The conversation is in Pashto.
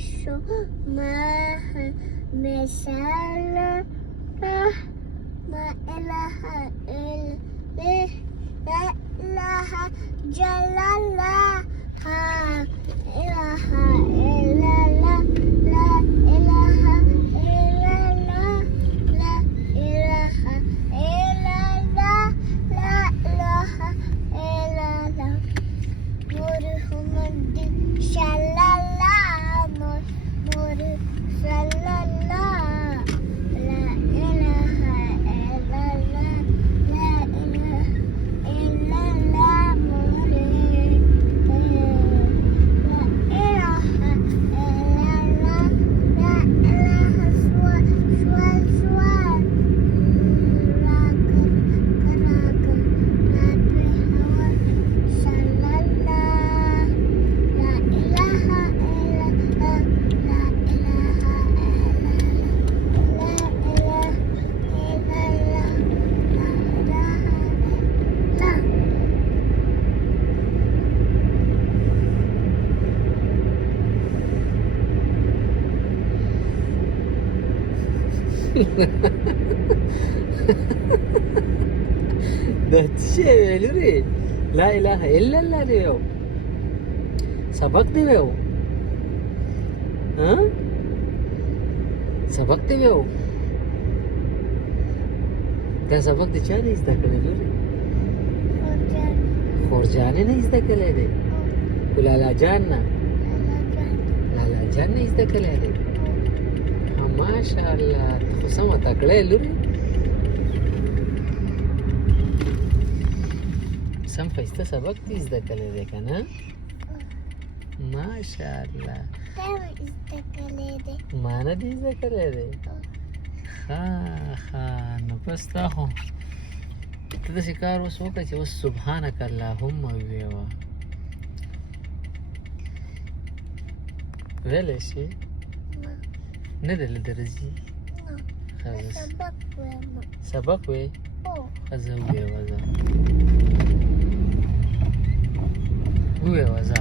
شو ما مثال ما إله إلا لا إله جل الله إله إلا الله لا إله إلا الله لا إله إلا الله لا إله إلا الله محمد صلى الله محمد صلى الله لا إله إلا الله لا إله إلا الله محمد لا إله إلا الله لا إله سوى دا څه ویلوري لا اله الا الله دی یو سبق دی یو ها سبق دی یو دا سبق د چا نه زده کړی لوري خورجانې نه زده کړی دی لالا جان نه لالا جان نه زده کړی دی ماشاءالله خو سمه تکړه لوري سم ښایسته سبق دې زده کړی دی که نه ماشاءالله ما نه دې زده کړی دی ښه ښه نو بس تا خو ته داسې کار اوس وکړه چې اوس سبحانک اللهم ووایې وه ویلی شي نه دی له درځي سبق وی ښه زه ووایه وه ځه ووایه وه ځه